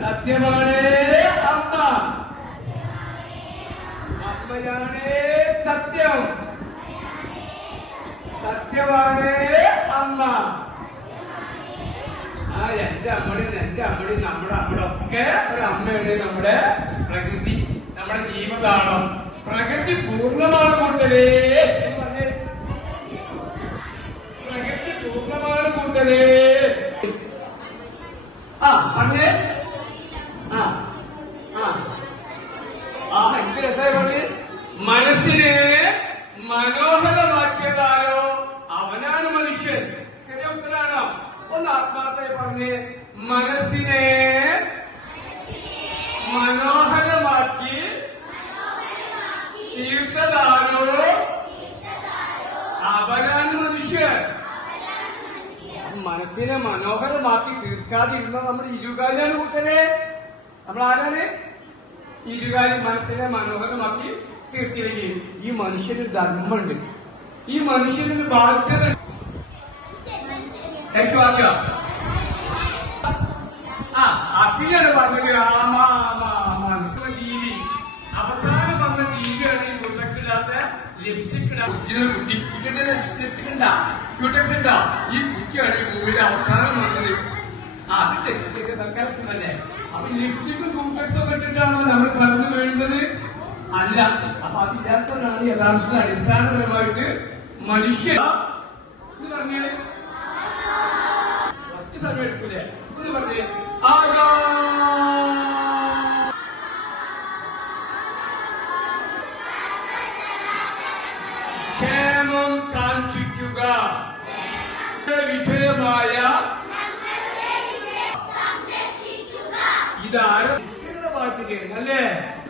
സത്യമാണ് അമ്മ. അമ്മയാണ് സത്യം. സത്യമാണ് അമ്മ. ആ എന്റെ അമ്മടി നമ്മുടെ ഒക്കെ ഒരു അമ്മയുടെ നമ്മുടെ പ്രകൃതി, നമ്മുടെ ജീവതാളം. പ്രകൃതി പൂർണ്ണമാണ് കൂട്ടലേ എന്ന് പറഞ്ഞേ. പ്രകൃതി പൂർണ്ണമാണ് കൂട്ടലേ. പറഞ്ഞേ. എന്ത് രസമായി പറഞ്ഞ്. മനസ്സിനെ മനോഹരമാക്കിയതാരോ അവനാണ് മനുഷ്യൻ. ചെറിയ ഉത്തരാണോ? ഒന്ന് ആത്മാർത്ഥമായി പറഞ്ഞ്. മനസ്സിനെ മനോഹരമാക്കി തീർത്തതാരോ അവനാണ് മനുഷ്യൻ. മനസ്സിനെ മനോഹരമാക്കി തീർക്കാതിരുന്ന നമ്മൾ ഇരുകാലിയാണ് കൂട്ടരെ. നമ്മൾ ആരാണ്? ഇരുകാലി. മനസ്സിനെ മനോഹരമാക്കി തീർത്തില്ലെങ്കിൽ ഈ മനുഷ്യന് ധർമ്മമുണ്ട്, ഈ മനുഷ്യന് ബാധ്യത. എനിക്ക് വാക്കുക അഫിയാണ് പറഞ്ഞത്. ജീവി അവസാനം വന്ന ജീവിയാണ് ഈ ക്യൂടെക്സ് ഇല്ലാത്ത ലിപ്സ്റ്റിക് ലിപ്സ്റ്റിക് ഉണ്ടാ ക്യൂടെക്സ് ഉണ്ടാ. ഈ കുറ്റിയാണ് ഈ ഭൂമിയിലെ അവസാനം വന്നത്. അത് തെറ്റൊക്കെ തൽക്കാലത്തല്ലേ. അപ്പൊ ലിപ്സ്റ്റിക്കും ക്യൂടെക്സും ഒക്കെ ഇട്ടിട്ടാണോ നമ്മൾ കടന്നു വീഴുന്നത്? അല്ല. അപ്പൊ അതില്ലാത്തവരാണ് യഥാർത്ഥത്തിൽ അടിസ്ഥാനപരമായിട്ട് മനുഷ്യൻ എന്ന് പറഞ്ഞേ. കുറച്ച് സമയം എടുക്കൂലേ എന്ന് പറഞ്ഞേ. ക്ഷേമം കാക്ഷിക്കുക വിഷയമായ ഇതാരും ഭാഗത്തേക്ക് അല്ലേ.